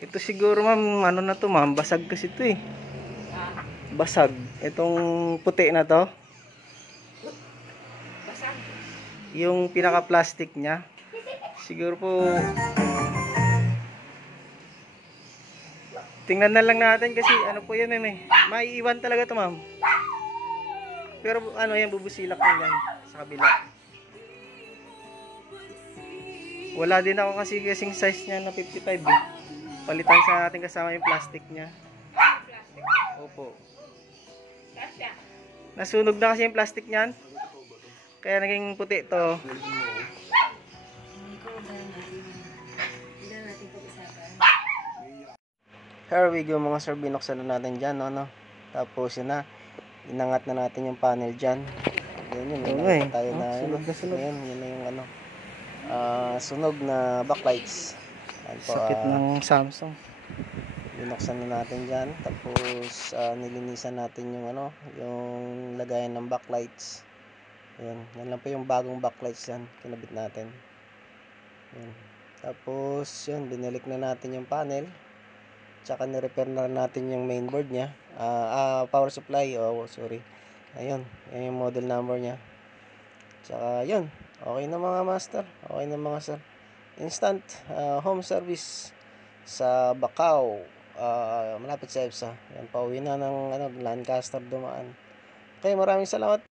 Ito siguro ma'am, ano na to ma'am, basag kasi to eh. Basag. Itong puti na to. Basag. Yung pinaka-plastic niya. Siguro po, tingnan na lang natin kasi ano po yan eh. Maiiwan talaga to ma'am. Pero ano yan, bubusilak na yan sa kabila. Wala din ako kasi kasing size niya na 55 eh. Palitan sa natin kasama yung plastic niya. Plastic. Opo. Kasya. Nasunog na kasi yung plastic niyan. Kaya naging puti to. Here we go mga sir, binuksan na natin dyan, no? Tapos yun na, inangat na natin yung panel dyan. Yun yun, may nakita tayo na yun. Yun na yung ano, sunog na backlights. Sakit ng Samsung. Binuksan na natin dyan. Tapos nilinisan natin yung ano, yung lagayan ng backlights. Ayan, yan lang po yung bagong backlights yan, kinabit natin. Ayan. Tapos yun, binalik na natin yung panel. Tsaka ni-repair na natin yung mainboard nya. Power supply, sorry. Ayun, yan yung model number nya. Tsaka yun, okay na mga master, okay na mga sir. Instant home service sa Bacau, malapit sa EDSA. Yan, pauwi na ng ano, Lancaster dumaan. Okay, maraming salamat.